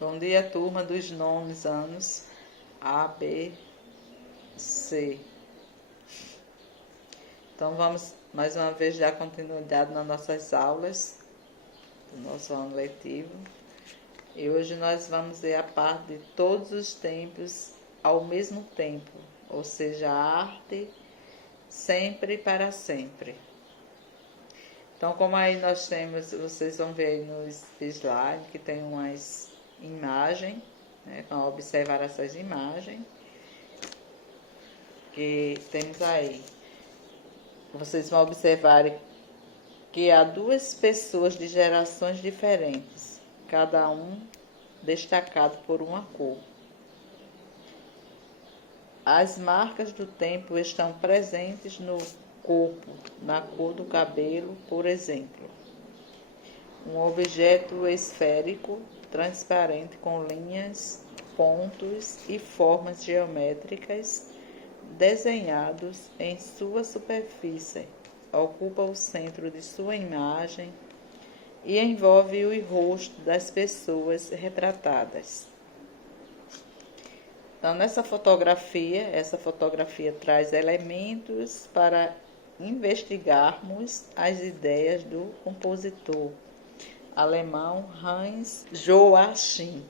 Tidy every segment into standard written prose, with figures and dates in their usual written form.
Bom dia, turma dos nonos anos A, B, C. Então vamos mais uma vez dar continuidade nas nossas aulas do nosso ano letivo. E hoje nós vamos ver a parte de todos os tempos ao mesmo tempo, ou seja, a arte sempre e para sempre. Então, como aí nós temos, vocês vão ver aí no slide que tem umas imagens, né? Vão observar essas imagens que temos aí. Vocês vão observar que há duas pessoas de gerações diferentes, cada um destacado por uma cor. As marcas do tempo estão presentes no corpo, na cor do cabelo, por exemplo. Um objeto esférico, transparente com linhas, pontos e formas geométricas desenhados em sua superfície, ocupa o centro de sua imagem e envolve o rosto das pessoas retratadas. Então, essa fotografia traz elementos para investigarmos as ideias do compositor alemão Hans Joachim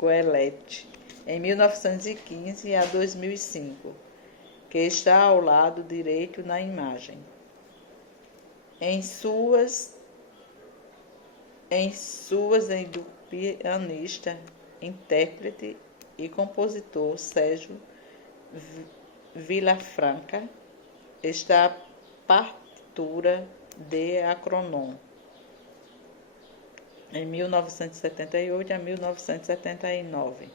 Goelet, em 1915 a 2005, que está ao lado direito na imagem. Em suas do pianista, intérprete e compositor Sérgio Villafranca está a partitura de Acronon, em 1978 a 1979,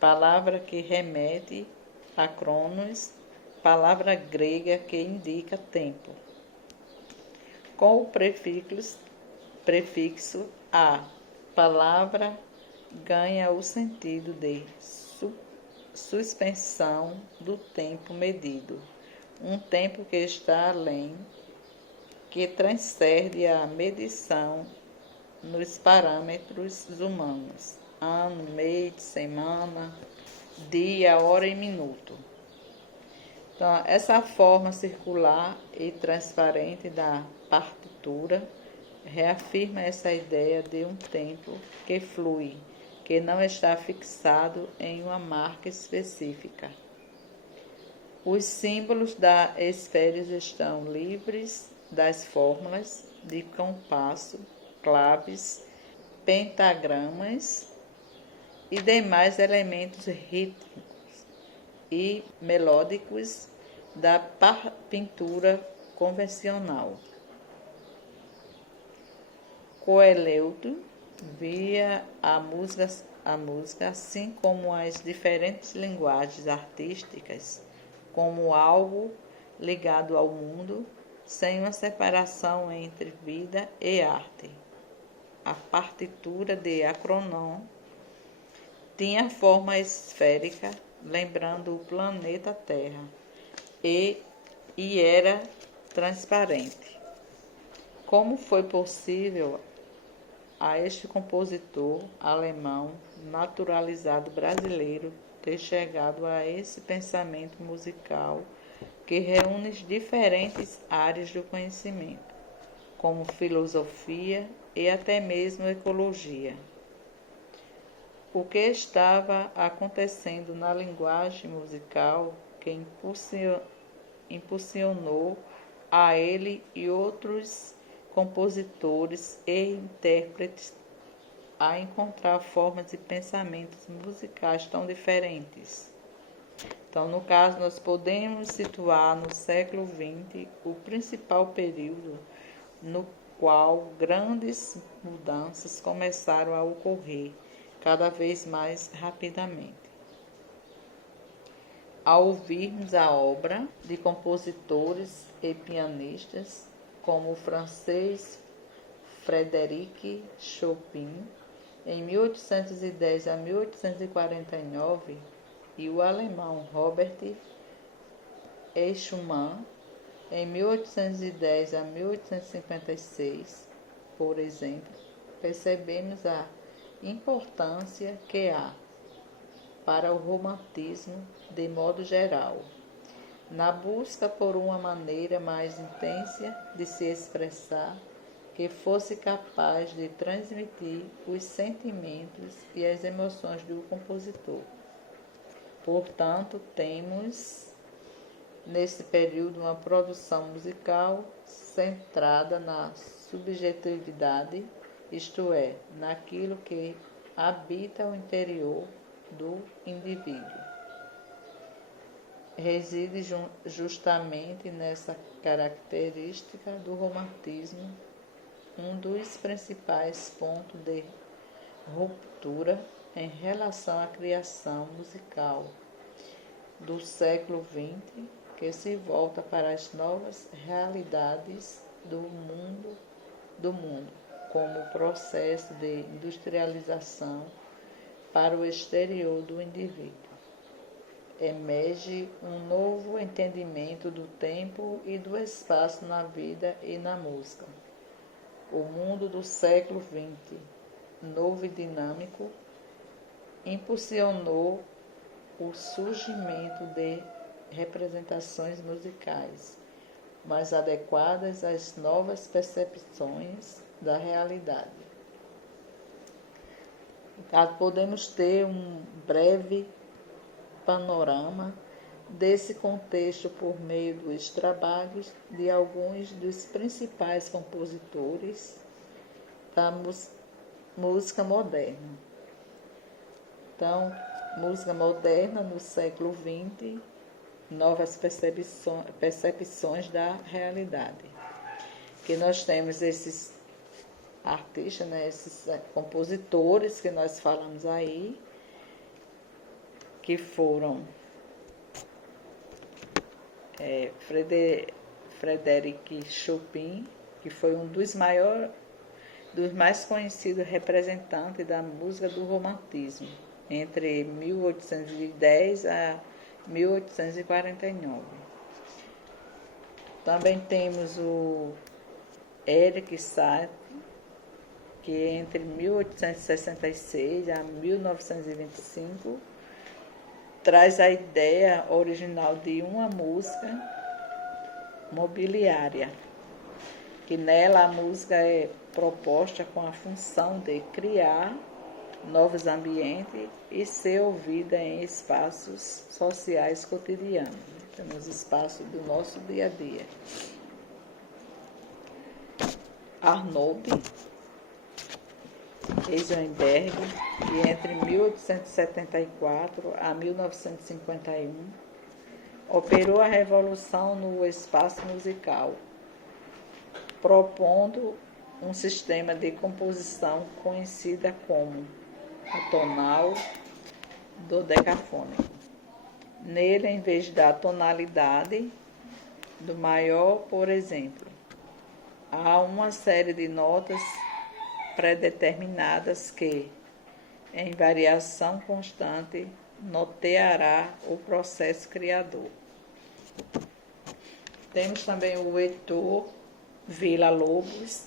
palavra que remete a Cronos, palavra grega que indica tempo, com o prefixo a palavra ganha o sentido de suspensão do tempo medido, um tempo que está além, que transcende a medição nos parâmetros humanos, ano, mês, semana, dia, hora e minuto. Então, essa forma circular e transparente da partitura reafirma essa ideia de um tempo que flui, que não está fixado em uma marca específica. Os símbolos da esfera estão livres das fórmulas de compasso, claves, pentagramas e demais elementos rítmicos e melódicos da pintura convencional. Coelho via a música, assim como as diferentes linguagens artísticas, como algo ligado ao mundo, sem uma separação entre vida e arte. A partitura de Acronon tinha forma esférica, lembrando o planeta Terra, e era transparente. Como foi possível a este compositor alemão naturalizado brasileiro ter chegado a esse pensamento musical que reúne diferentes áreas do conhecimento, como filosofia e até mesmo ecologia? O que estava acontecendo na linguagem musical que impulsionou a ele e outros compositores e intérpretes a encontrar formas e pensamentos musicais tão diferentes? Então, no caso, nós podemos situar no século XX o principal período no qual grandes mudanças começaram a ocorrer cada vez mais rapidamente. Ao ouvirmos a obra de compositores e pianistas como o francês Frédéric Chopin, em 1810 a 1849, e o alemão Robert Schumann, em 1810 a 1856, por exemplo, percebemos a importância que há para o romantismo de modo geral, na busca por uma maneira mais intensa de se expressar que fosse capaz de transmitir os sentimentos e as emoções do compositor. Portanto, temos nesse período uma produção musical centrada na subjetividade, isto é, naquilo que habita o interior do indivíduo. Reside justamente nessa característica do romantismo um dos principais pontos de ruptura em relação à criação musical do século XX, que se volta para as novas realidades do mundo, como o processo de industrialização para o exterior do indivíduo. Emerge um novo entendimento do tempo e do espaço na vida e na música. O mundo do século XX, novo e dinâmico, impulsionou o surgimento de representações musicais mais adequadas às novas percepções da realidade. Podemos ter um breve panorama desse contexto por meio dos trabalhos de alguns dos principais compositores da música moderna. Então, música moderna no século XX, novas percepções da realidade. Que nós temos esses artistas, né, esses compositores que nós falamos aí, que foram Frédéric Chopin, que foi um dos mais conhecidos representantes da música do romantismo, entre 1810 a 1849. Também temos o Erik Satie, que entre 1866 a 1925 traz a ideia original de uma música mobiliária, que nela a música é proposta com a função de criar novos ambientes e ser ouvida em espaços sociais cotidianos, nos espaços do nosso dia a dia. Arnold Eisenberg, que entre 1874 a 1951 operou a revolução no espaço musical, propondo um sistema de composição conhecida como o tonal dodecafônico. Nele, em vez da tonalidade do maior, por exemplo, há uma série de notas predeterminadas que, em variação constante, norteará o processo criador. Temos também o Heitor Villa-Lobos,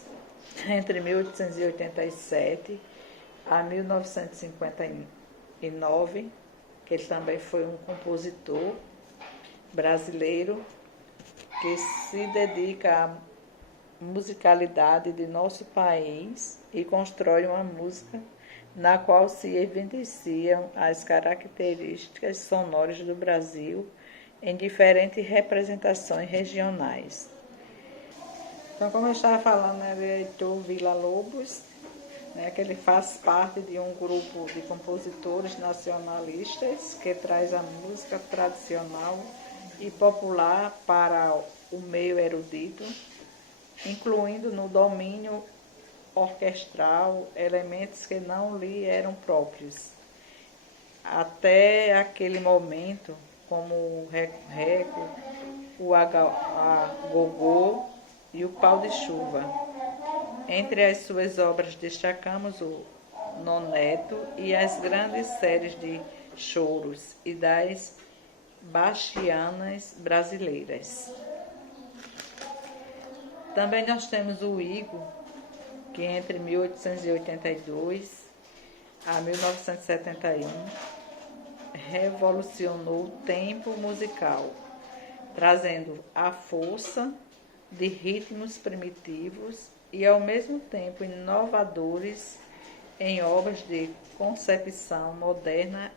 entre 1887 a 1959, que ele também foi um compositor brasileiro que se dedica à musicalidade de nosso país e constrói uma música na qual se evidenciam as características sonoras do Brasil em diferentes representações regionais. Então, como eu estava falando, né, de Heitor Villa-Lobos, né, que ele faz parte de um grupo de compositores nacionalistas que traz a música tradicional e popular para o meio erudito, incluindo no domínio orquestral elementos que não lhe eram próprios. Até aquele momento, como o reco, o agogô e o pau de chuva. Entre as suas obras destacamos o Noneto e as grandes séries de choros e das bachianas brasileiras. Também nós temos o Igor, que entre 1882 a 1971, revolucionou o tempo musical, trazendo a força de ritmos primitivos e, ao mesmo tempo, inovadores em obras de concepção moderna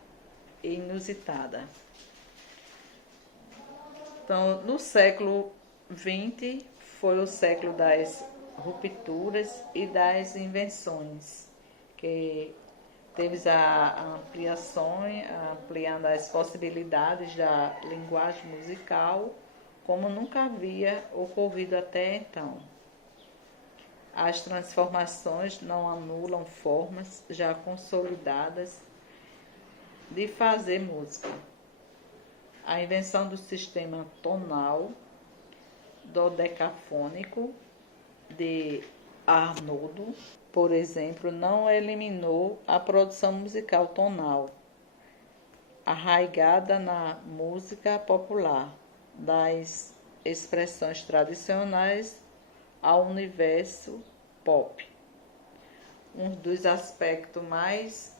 e inusitada. Então, no século XX foi o século das rupturas e das invenções, que teve a ampliação, ampliando as possibilidades da linguagem musical, como nunca havia ocorrido até então. As transformações não anulam formas já consolidadas de fazer música. A invenção do sistema tonal dodecafônico de Arnoldo, por exemplo, não eliminou a produção musical tonal, arraigada na música popular, das expressões tradicionais ao universo pop. Um dos aspectos mais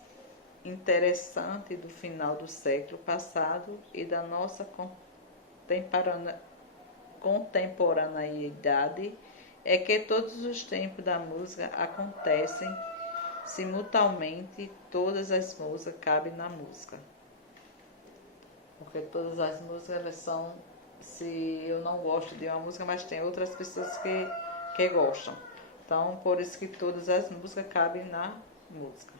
interessantes do final do século passado e da nossa contemporaneidade é que todos os tempos da música acontecem simultaneamente, todas as músicas cabem na música. Porque todas as músicas, elas são, se eu não gosto de uma música, mas tem outras pessoas que gostam. Então, por isso que todas as músicas cabem na música.